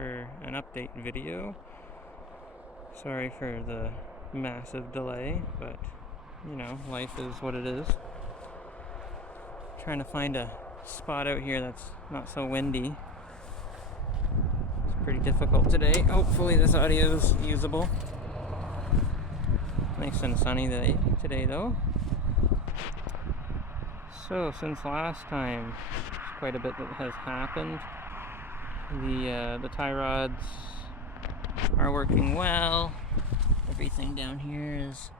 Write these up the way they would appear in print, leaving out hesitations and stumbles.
for an update video. Sorry for the massive delay, but you know, life is what it is. Trying to find a spot out here that's not so windy. It's pretty difficult today. Hopefully this audio is usable. Nice and sunny today though. So since last time, quite a bit that has happened. The tie rods are working well. Everything down here is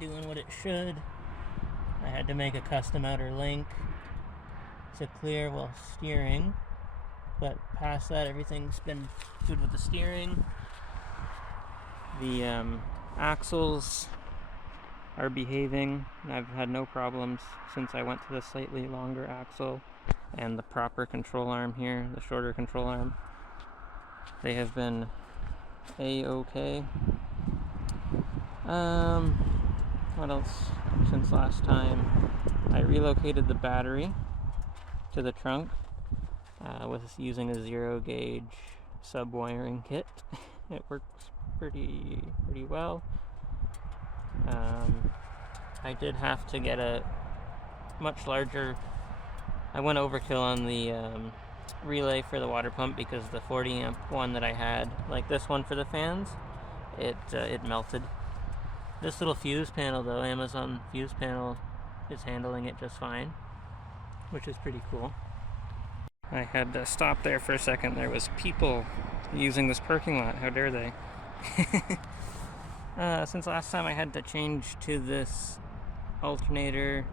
doing what it should. I had to make a custom outer link to clear while steering, but past that everything's been good with the steering. The axles are behaving. I've had no problems since I went to the slightly longer axle and the proper control arm here, the shorter control arm. They have been a-okay. What else since last time? I relocated the battery to the trunk with using a 0-gauge sub-wiring kit. It works pretty well. I did have to get a much larger. I went overkill on the relay for the water pump because the 40 amp one that I had, like this one for the fans, it melted. This little fuse panel though, Amazon fuse panel, is handling it just fine, which is pretty cool. I had to stop there for a second. There was people using this parking lot. How dare they? Since last time I had to change to this alternator.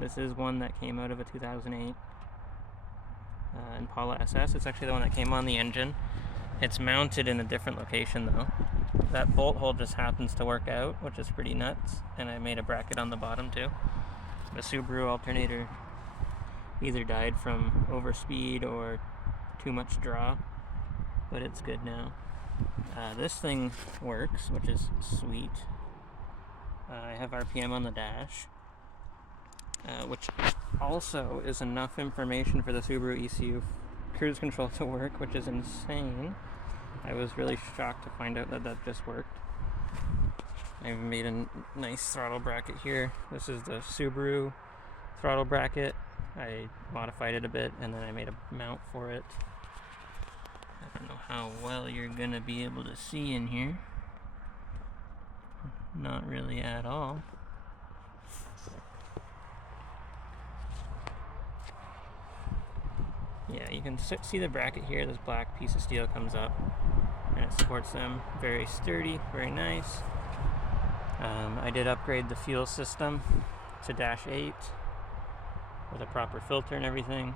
This is one that came out of a 2008 Impala SS. It's actually the one that came on the engine. It's mounted in a different location though. That bolt hole just happens to work out, which is pretty nuts. And I made a bracket on the bottom too. The Subaru alternator either died from overspeed or too much draw, but it's good now. This thing works, which is sweet. I have RPM on the dash, which also is enough information for the Subaru ECU cruise control to work, which is insane. I was really shocked to find out that just worked. I've made a nice throttle bracket here. This is the Subaru throttle bracket. I modified it a bit and then I made a mount for it. I don't know how well you're gonna be able to see in here. Not really at all. Yeah, you can see the bracket here. This black piece of steel comes up and it supports them. Very sturdy, very nice. I did upgrade the fuel system to Dash 8 with a proper filter and everything.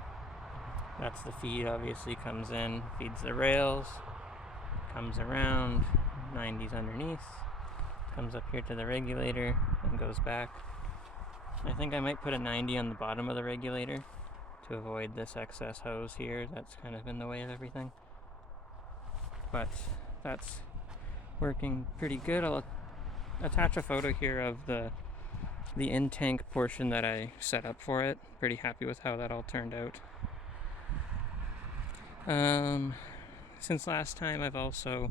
That's the feed, obviously comes in, feeds the rails, comes around, 90s underneath, comes up here to the regulator and goes back. I think I might put a 90 on the bottom of the regulator to avoid this excess hose here that's kind of in the way of everything. But that's working pretty good. I'll attach a photo here of the in-tank portion that I set up for it. Pretty happy with how that all turned out. Since last time I've also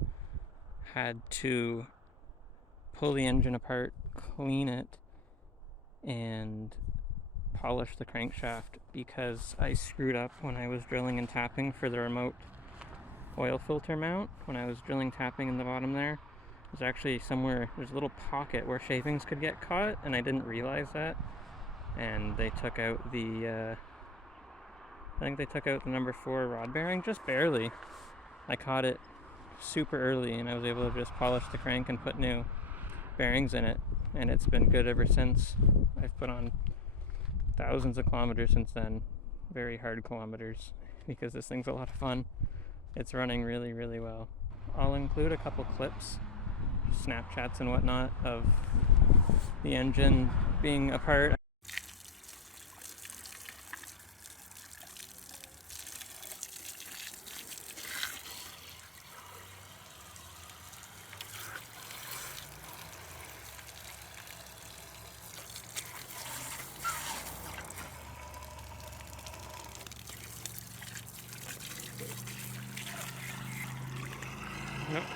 had to pull the engine apart, clean it, and polish the crankshaft because I screwed up when I was drilling and tapping for the remote oil filter mount. When I was drilling tapping in the bottom there, there's actually somewhere, there's a little pocket where shavings could get caught, and I didn't realize that. And they took out the I think they took out the number 4 rod bearing, just barely. I caught it super early and I was able to just polish the crank and put new bearings in it, and it's been good ever since. I've put on thousands of kilometers since then. Very hard kilometers because this thing's a lot of fun. It's running really well. I'll include a couple clips, Snapchats and whatnot, of the engine being apart.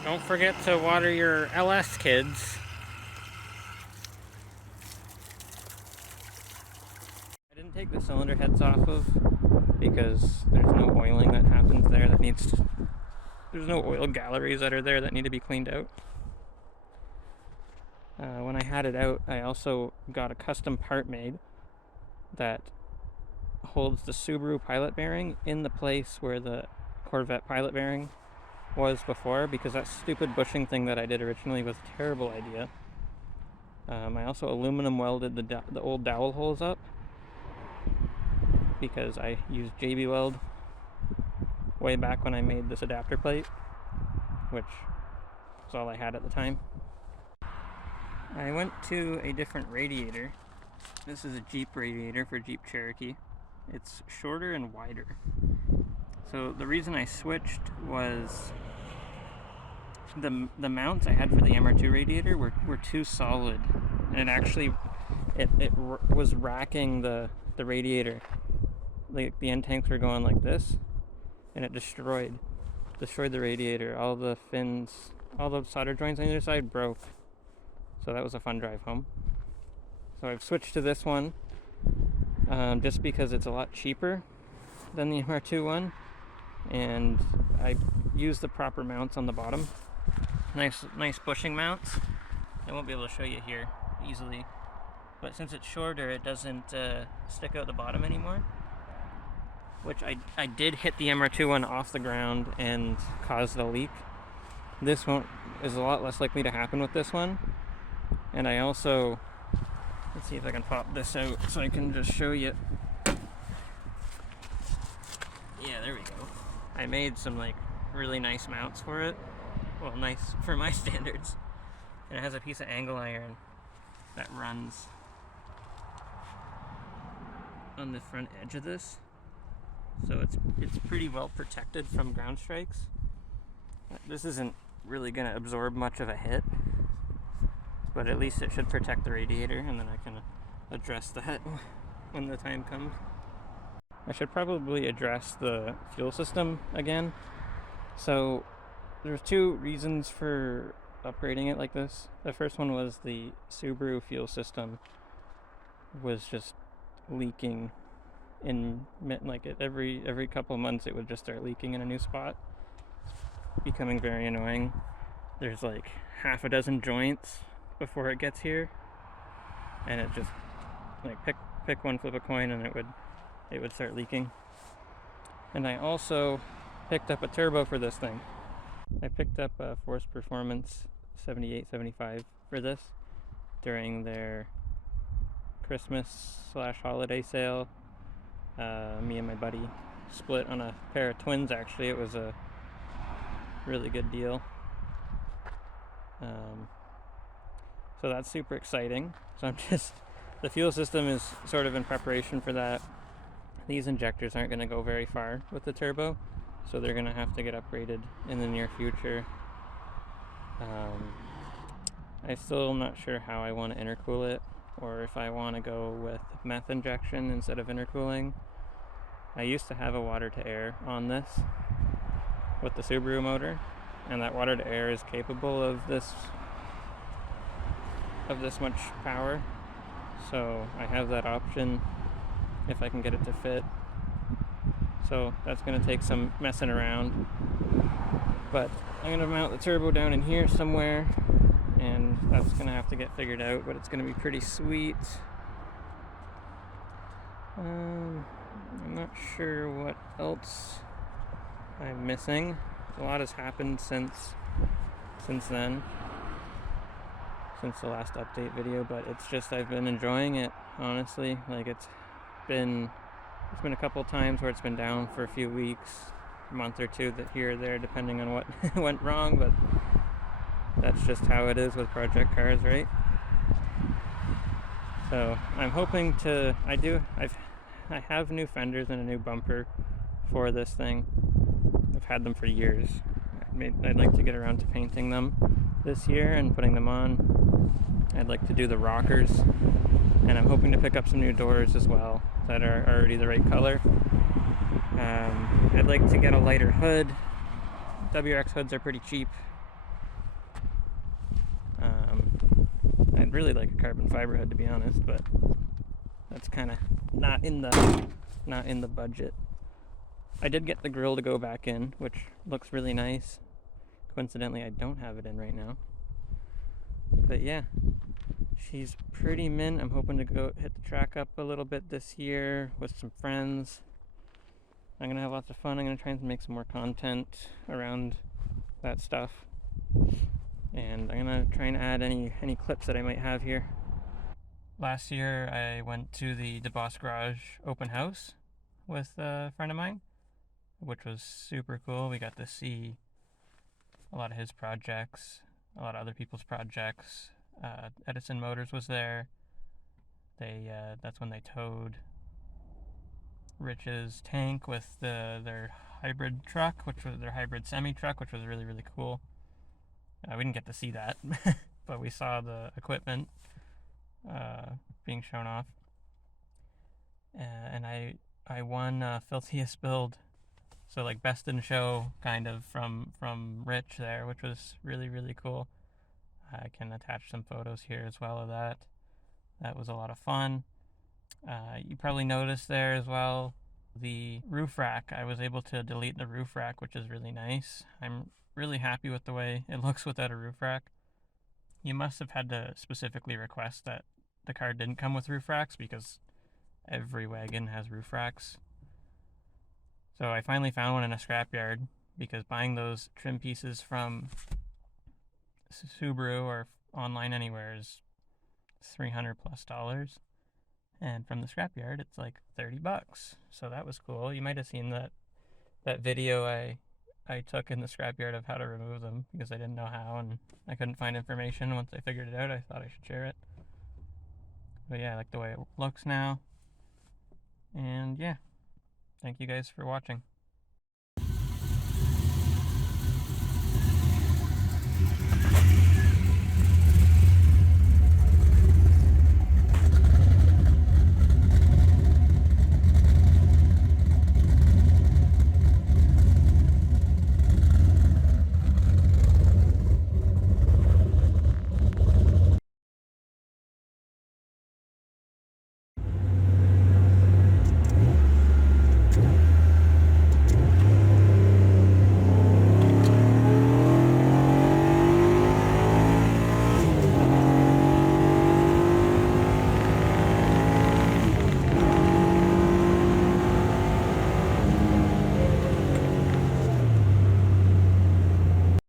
Don't forget to water your LS, kids. I didn't take the cylinder heads off of because there's no oiling that happens there that needs to, there's no oil galleries that are there that need to be cleaned out. When I had it out, I also got a custom part made that holds the Subaru pilot bearing in the place where the Corvette pilot bearing was before, because that stupid bushing thing that I did originally was a terrible idea. I also aluminum welded the old dowel holes up because I used JB Weld way back when I made this adapter plate, which was all I had at the time. I went to a different radiator. This is a Jeep radiator for Jeep Cherokee. It's shorter and wider. So the reason I switched was the mounts I had for the MR2 radiator were too solid, and it was racking the radiator. Like the end tanks were going like this, and it destroyed the radiator. All the fins, all the solder joints on either side broke. So that was a fun drive home. So I've switched to this one just because it's a lot cheaper than the MR2 one, and I used the proper mounts on the bottom. Nice bushing mounts. I won't be able to show you here easily, but since it's shorter, it doesn't stick out the bottom anymore. Which I did hit the MR2 one off the ground and caused a leak. This one is a lot less likely to happen with this one. And I also, let's see if I can pop this out so I can just show you. Yeah, there we go. I made some like really nice mounts for it. Well, nice for my standards. And it has a piece of angle iron that runs on the front edge of this. So it's pretty well protected from ground strikes. This isn't really going to absorb much of a hit, but at least it should protect the radiator, and then I can address that when the time comes. I should probably address the fuel system again. So there's two reasons for upgrading it like this. The first one was the Subaru fuel system was just leaking in like every couple of months. It would just start leaking in a new spot. It's becoming very annoying. There's like half a dozen joints before it gets here, and it just like pick one, flip a coin, and it would start leaking. And I also picked up a turbo for this thing. I picked up a Force Performance 7875 for this during their Christmas/holiday sale. Me and my buddy split on a pair of twins. Actually, it was a really good deal. So that's super exciting. So the fuel system is sort of in preparation for that. These injectors aren't going to go very far with the turbo, so they're going to have to get upgraded in the near future. I still am not sure how I want to intercool it, or if I want to go with meth injection instead of intercooling. I used to have a water to air on this with the Subaru motor, and that water to air is capable of this much power, so I have that option if I can get it to fit. So that's going to take some messing around, but I'm going to mount the turbo down in here somewhere, and that's going to have to get figured out, but it's going to be pretty sweet. I'm not sure what else I'm missing. A lot has happened since then, since the last update video, but it's just I've been enjoying it, honestly. Like it's been a couple times where it's been down for a few weeks, a month or two, that here or there, depending on what went wrong, but that's just how it is with project cars, right? So I'm hoping to, I have new fenders and a new bumper for this thing. I've had them for years. I'd like to get around to painting them this year and putting them on. I'd like to do the rockers, and I'm hoping to pick up some new doors as well that are already the right color. I'd like to get a lighter hood. WRX hoods are pretty cheap, I'd really like a carbon fiber hood, to be honest, but that's kind of not in the budget. I did get the grill to go back in, which looks really nice. Coincidentally, I don't have it in right now. But yeah, she's pretty mint. I'm hoping to go hit the track up a little bit this year with some friends. I'm gonna have lots of fun. I'm gonna try and make some more content around that stuff, and I'm gonna try and add any clips that I might have here. Last year I went to the DeBoss Garage open house with a friend of mine, which was super cool. We got to see a lot of his projects, a lot of other people's projects. Edison Motors was there. That's when they towed Rich's tank with their hybrid truck, which was their hybrid semi truck, which was really, really cool. We didn't get to see that, but we saw the equipment being shown off. And I won filthiest build, so like best in show kind of from Rich there, which was really, really cool. I can attach some photos here as well of that. That was a lot of fun. You probably noticed there as well the roof rack. I was able to delete the roof rack, which is really nice. I'm really happy with the way it looks without a roof rack. You must have had to specifically request that the car didn't come with roof racks, because every wagon has roof racks. So I finally found one in a scrapyard, because buying those trim pieces from Subaru or online anywhere is $300 plus, and from the scrapyard it's like $30. So that was cool. You might have seen that video I took in the scrapyard of how to remove them, because I didn't know how and I couldn't find information. Once I figured it out, I thought I should share it. But yeah, I like the way it looks now. And yeah, thank you guys for watching.